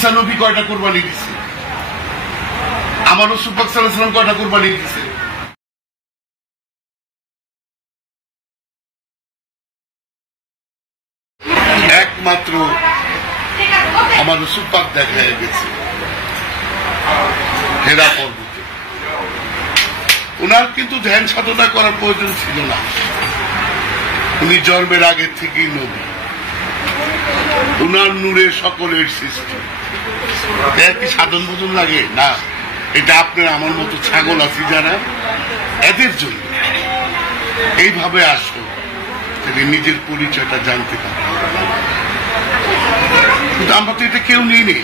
ঈসা নবী কয়টা কুরবানি দিছে? আমার রাসূল পাক সাল্লাল্লাহু আলাইহি ওয়াসাল্লাম কয়টা কুরবানি দিছে? একমাত্র আমার রাসূল পাক দেখা গেছে হেরা পর্বতে। উনার কিন্তু ধ্যান সাধনা করার প্রয়োজন ছিল না, উনি জন্মের আগের থেকেই নবী, উনার নূরে সকলের সৃষ্টি। কি সাধন ভোজন লাগে না? এটা আপনার আমার মতো ছাগল আছে যারা, এদের জন্য এইভাবে আসো নিজের পরিচয়টা জানতে পারে। কিন্তু আমরা তো এটা কেউ নিই নেই,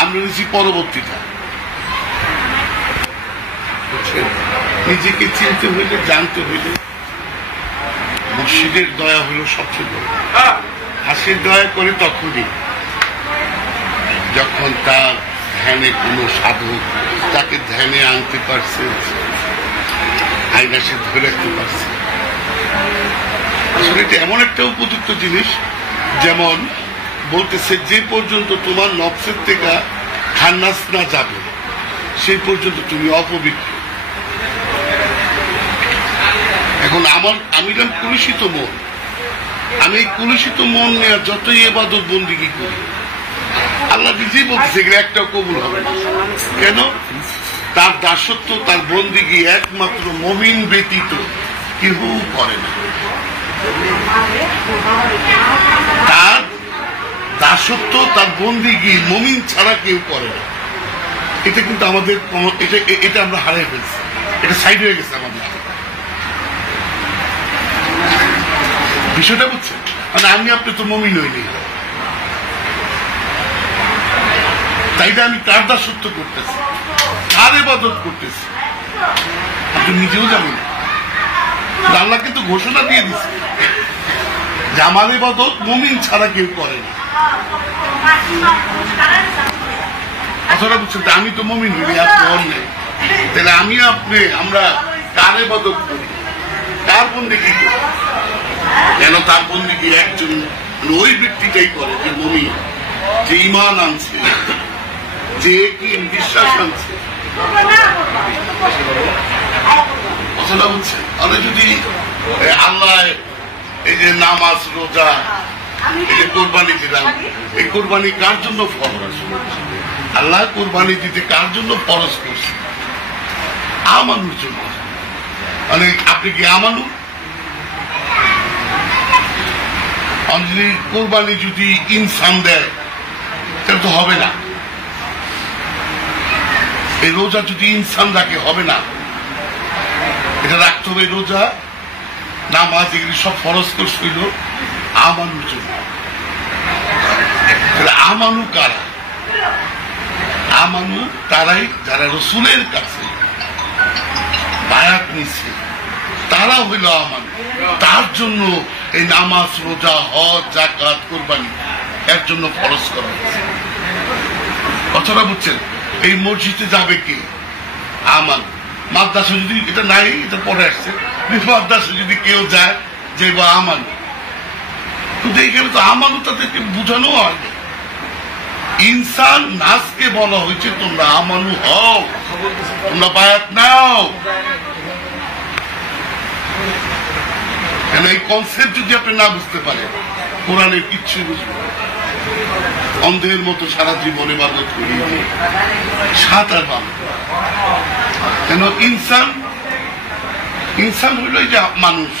আমরা নিচ্ছি পরবর্তীটা। নিজেকে চিনতে হইলে, জানতে হইলে মুর্শিদের দয়া হলো সবচেয়ে বড়। হাসির দয়া করে তখনই যখন তার ধ্যানে কোনো সাধক তাকে ধ্যানে আনতে পারছে, আয়না সে ধরে রাখতে পারছে। আসলে এটা এমন একটা উপযুক্ত জিনিস, যেমন বলতেছে যে পর্যন্ত তোমার নফসের থেকে খান্নাস না যাবে সেই পর্যন্ত তুমি অপবিত্র। এখন আমি কলুষিত মন, আমি এই কলুষিত মন নিয়ে যতই ইবাদত বন্দেগী করি, আল্লাহ নিজেই বলতেছে এগুলো একটাও কবুল হবে না। কেন? তার দাসত্ব, তার বন্দেগী একমাত্র মুমিন ব্যতীত কেউ করে না। তার দাসত্ব, তার বন্দেগী মুমিন ছাড়া কেউ করে না। এটা কিন্তু আমাদের এটা আমরা হারিয়ে ফেলছি, এটা সাইড হয়ে গেছে আমাদের বিষয়টা, বুঝছেন? মানে আমি আপনি তো মুমিন হইনি, তাই আমি কার দাসত্ব করতেছি, কার ইবাদত করতেছি আপনি নিজেও জানেন। আল্লাহ কিন্তু ঘোষণা দিয়ে দিচ্ছে যে আমার ইবাদত মুমিন ছাড়া কেউ করে না। কথাটা বুঝছেন? আমি তো মুমিন হইনি, আপনি অন্য, তাহলে আমি আপনি আমরা কার ইবাদত করি, কার বন্দেগী করি? কেন তার বন্দেগী একজন ওই ব্যক্তিটাই করে যে মুমিন, যে ঈমান আনছে, যে কি বিশ্বাস আনছে। কথাটা বুঝছেন? আমি যদি আল্লাহ এই যে নামাজ, রোজা, এই যে কোরবানি দিলাম, এই কোরবানি কার জন্য ফরজ? আল্লাহ কোরবানি দিতে কার জন্য ফরজ করছে? আমানুর জন্য। মানে আপনি কি আমানু? যদি কোরবানি যদি ইনসান দেয় তাহলে তো হবে না। এই রোজা যদি ইনসান রাখে হবে না, এটা রাখতে হবে। রোজা, নামাজ, এগুলি সব ফরজ করছিল আমানুর জন্য। আমানু কারা? আমানু তারাই যারা রসুলের কাছে বায়াত নিচ্ছে, তারা হইল আমানু। তার জন্য এই নামাজ, রোজা, হজ, যাকাত, কোরবানি এর জন্য ফরজ করা হয়েছে। কথাটা বুঝছেন? এই মসজিদে যাবে কে? আমান। মাদ্রাসা যদি এটা নাই, এটা পরে আসছে, মাদ্রাসা যদি কেউ যায় যে বা আমান, কিন্তু এইখানে তো আমানও তাদেরকে বুঝানো হয়। ইনসান নাসকে বলা হয়েছে তোমরা আমানু হও, তোমরা বায়াত নাও। কেন এই কনসেপ্ট যদি আপনি না বুঝতে পারেন, কোরআনের কিচ্ছু বুঝবেন। অন্ধের মতো সারা জীবন ইবাদত করি, সাঁতার বাম। কেন ইনসান হইল এই যে মানুষ,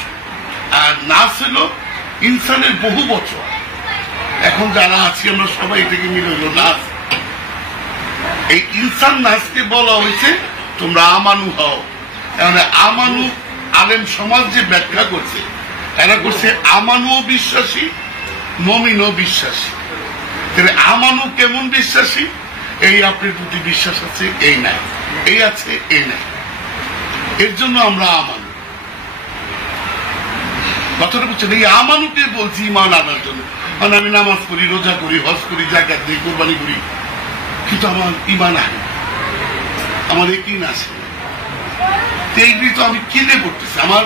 আর নাস হইল ইনসানের বহু বছর। এখন যারা আছি আমরা সবাই এটাকে মিলে হইল নাস। এই ইনসান নাসকে বলা হয়েছে তোমরা আমানু হও। আমানু আলেম সমাজ যে ব্যাখ্যা করছে, এরা করছে আমানুও বিশ্বাসী, মুমিনও বিশ্বাসী। তাহলে আমানু কেমন বিশ্বাসী? এই আপনার প্রতি বিশ্বাস আছে, এই নাই, এই আছে, এই নাই, এর জন্য আমরা আমানু। কথাটা বুঝছেন? এই আমানুকে বলছি ইমান আনার জন্য। মানে আমি নামাজ করি, রোজা করি, হজ করি, যাকাত দিই, কোরবানি করি, কিন্তু আমার ইমান আনে, আমার একই আসে। এইগুলি তো আমি কিনে করতেছি। আমার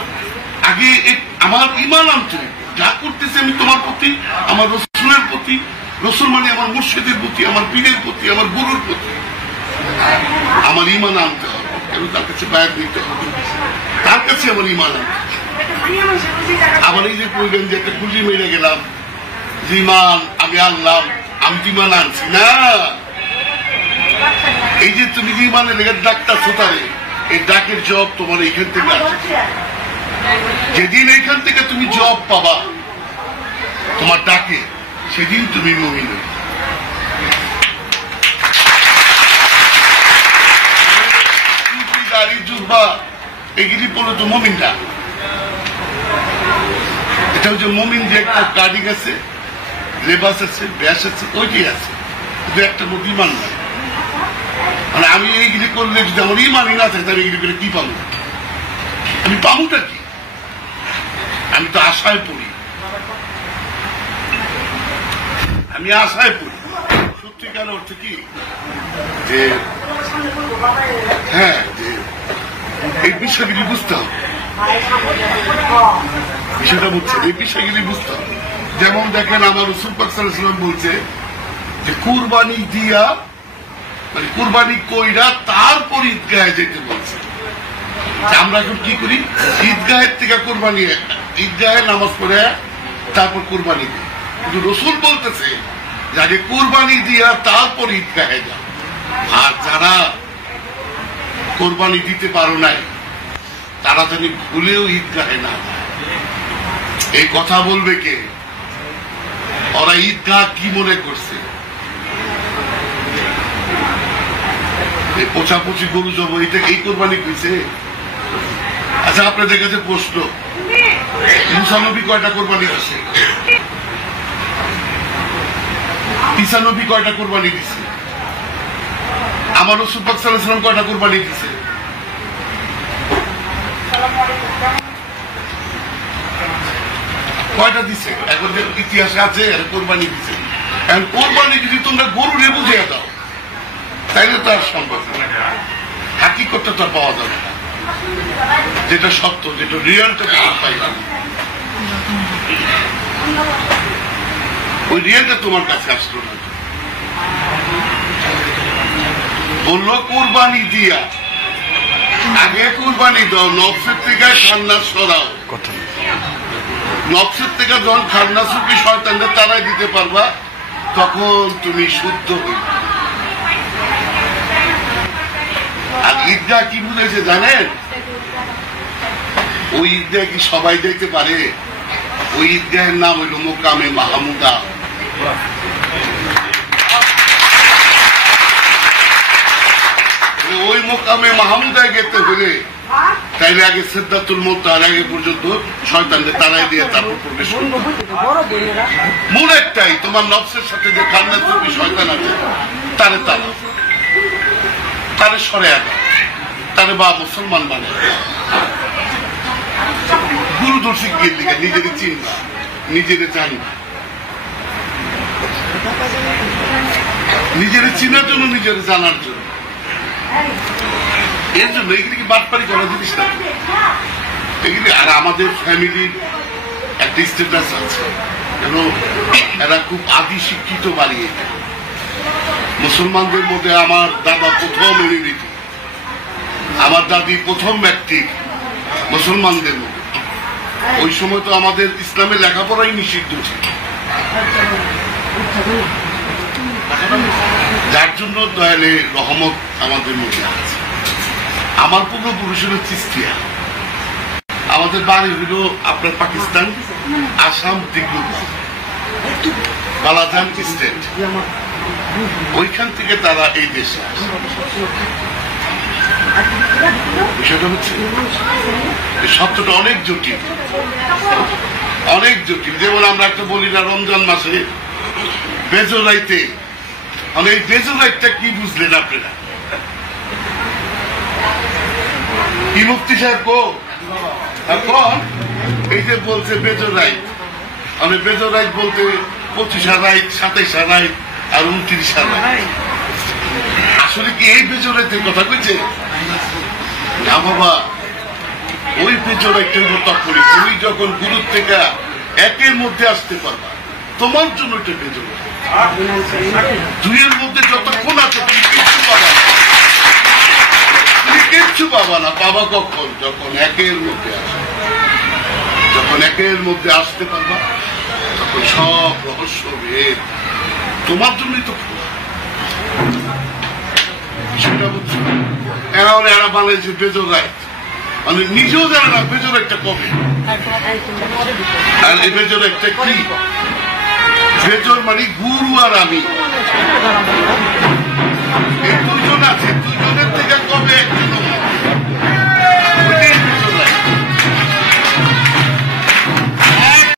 আগে আমার ইমান আনতে হবে। যা করতেছি আমি তোমার প্রতি, আমার রসুলের প্রতি, রসুল মানে আমার মুর্শিদের প্রতি, আমার পীরের প্রতি, আমার গুরুর প্রতি আমার ঈমান আনতে হবে, এবং তার কাছে বায়াত নিতে হবে, তার কাছে আমার ঈমান আনতে হবে। আবার এই যে কইবেন যে একটা গুলি মেরে গেলাম, যে ঈমান আমি আনলাম, আমি তো ঈমান আনছি না। এই যে তুমি যে ঈমানের লেগে ডাক্তার সোতারে, এই ডাকের জব তোমার এইখান থেকে আসে। যেদিন এইখান থেকে তুমি জব পাবা তোমার ডাকে, সেদিন তুমি মুমিন হইবে। দাড়ি জুব্বা এগুলি পড়লো তো মুমিন না। এটা হচ্ছে মুমিন যে একটা কার্ডিং আছে, লেবাস আছে, ব্যাস আছে, ওইটাই আছে, কিন্তু একটা মধ্যে ঈমান নাই। মানে আমি এইগুলি করলে যদি আমার ঈমানই না থাকে, আমি এগুলি করে কি পাবো? আমি পাবোটা কি? আমি তো আশায় পড়ি, আমি আশায় পড়ি। সত্যিকার অর্থে কি যে হ্যাঁ, যে এই বিষয়গুলি বুঝতে হবে, বিষয়টা বুঝছে, এই বিষয়গুলি বুঝতে হবে। যেমন দেখেন আমার রাসূল পাক সাল্লাল্লাহু আলাইহি ওয়াসাল্লাম বলছে যে কুরবানি দিয়া, মানে কুরবানি কইরা তারপর ঈদগাহে যেতে বলছে। আমরা এখন কি করি? ঈদগাহের থেকে কুরবানি, ঈদগাহে নামাজ পড়ে তারপর কুরবানি দিই। কিন্তু রাসূল বলতেছে যে আগে কুরবানি দিয়া তারপর ঈদগাহে যাও। আর যারা কোরবানি দিতে পারো নাই তারা জানি ভুলেও ঈদগাহে না যায়। এই কথা বলবে কে? ওরা ঈদগাহ কি মনে করছে? পোছাপুছি গরু জব এটা এই কোরবানি কইছে? আচ্ছা, আপনাদের কাছে প্রশ্ন, মুসা নবী কয়টা কোরবানি দিছে? ঈসা নবী কয়টা কোরবানি দিছে? আমার রাসূল পাক সাল্লাল্লাহু আলাইহি ওয়াসাল্লাম কয়টা কোরবানি দিছে? কয়টা দিছে? এখন যে ইতিহাসে আছে কোরবানি দিছে। এখন কোরবানি যদি তোমরা গরুরে বুঝিয়ে দাও তাইলে তো আর সম্ভব না, হাকিকতটা তো পাওয়া যাবে না, যেটা সত্য, যেটা রিয়েলটা পাইবা, ওই রিয়েলটা তোমার কাছে আসলো না। বললো কোরবানি দিয়া, আগে কোরবানি দাও, নফসের থেকে খান্নাস সরাও। নফসের থেকে যখন খান্নাস রূপী শয়তানদের তারাই দিতে পারবা, তখন তুমি শুদ্ধ হইবে। আর ঈদগাহ কি বুঝেছে জানেন? ওই ঈদগাহ কি সবাই দেখতে পারে? ওই ঈদগাহের নাম হইল মোকামে মাহমুদা। ওই মোকামে মাহমুদায় গেতে হলে তাইলে আগে সিদ্ধাতুল মুনতাহার আগে পর্যন্ত শয়তানদের তারাই দিয়ে তারপর প্রবেশ করতে। মূল একটাই, তোমার নফসের সাথে যে খান্নাস রূপী শয়তান আছে তারে তারা, তারে সরে আগা, তারে বা মুসলমান মানে গুরুদর্শী গিয়ে দিকে নিজেরই চিনবা, নিজেরে জানবা, নিজের চিনার জন্য, নিজের জানার জন্য। এর জন্য এগুলি কি বাটপারি করা জিনিস না এগুলি। আর আমাদের ফ্যামিলির একটা স্ট্যাটাস আছে, কেন এরা খুব আদি শিক্ষিত বাড়িয়ে। মুসলমানদের মধ্যে আমার দাদা প্রথম এলিমিটি, আমার দাদি প্রথম ব্যক্তি মুসলমানদের মধ্যে। ওই সময় তো আমাদের ইসলামে লেখাপড়াই নিষিদ্ধ ছিল, যার জন্য দয়ালে রহমত আমাদের মধ্যে আছে। আমার পূর্বপুরুষ হল চিস্তিয়া, আমাদের বাড়ি হইল আপনার পাকিস্তান, আসাম, দিগ্রুগড়, বালাজান স্টেট। ওইখান থেকে তারা এই দেশে আসে। বিষয়টা হচ্ছে সত্যটা অনেক জটিল, অনেক জটিল। যেমন আমরা একটা বলি না, রমজান মাসে বেজরাইতে, মানে এই বেজরাইতটা কি বুঝলেন আপনারা? কি মুফতি সাহেব গো, এখন এই যে বলছে বেজরাইত, মানে বেজরাইত বলতে 25 রাইত, 27 রাইত আর 29 রাইত। আসলে কি এই বেজরাইতের কথা কইছে? না বাবা, ওই বেজরাইতের কথা করি। তুমি যখন গুরুর থেকে একের মধ্যে আসতে পারবা, তোমার জন্য এটা বেজর। দুইয়ের মধ্যে যতক্ষণ আছে তুমি কিচ্ছু পাবা না, তুমি কিচ্ছু পাবা না। পাবা কখন? যখন একের মধ্যে আসবে। যখন একের মধ্যে আসতে পারবা তখন সব রহস্য ভেদ তোমার জন্যই তো খোলা। সেটা বুঝছো? এখন এরা বানাইছে বেজর রাইট, মানে নিজেও জানে না বেজর একটা কবে। আর এই বেজর একটা কি? বেজর মানে গুরু আর আমি, এই দুজন আছে, দুজন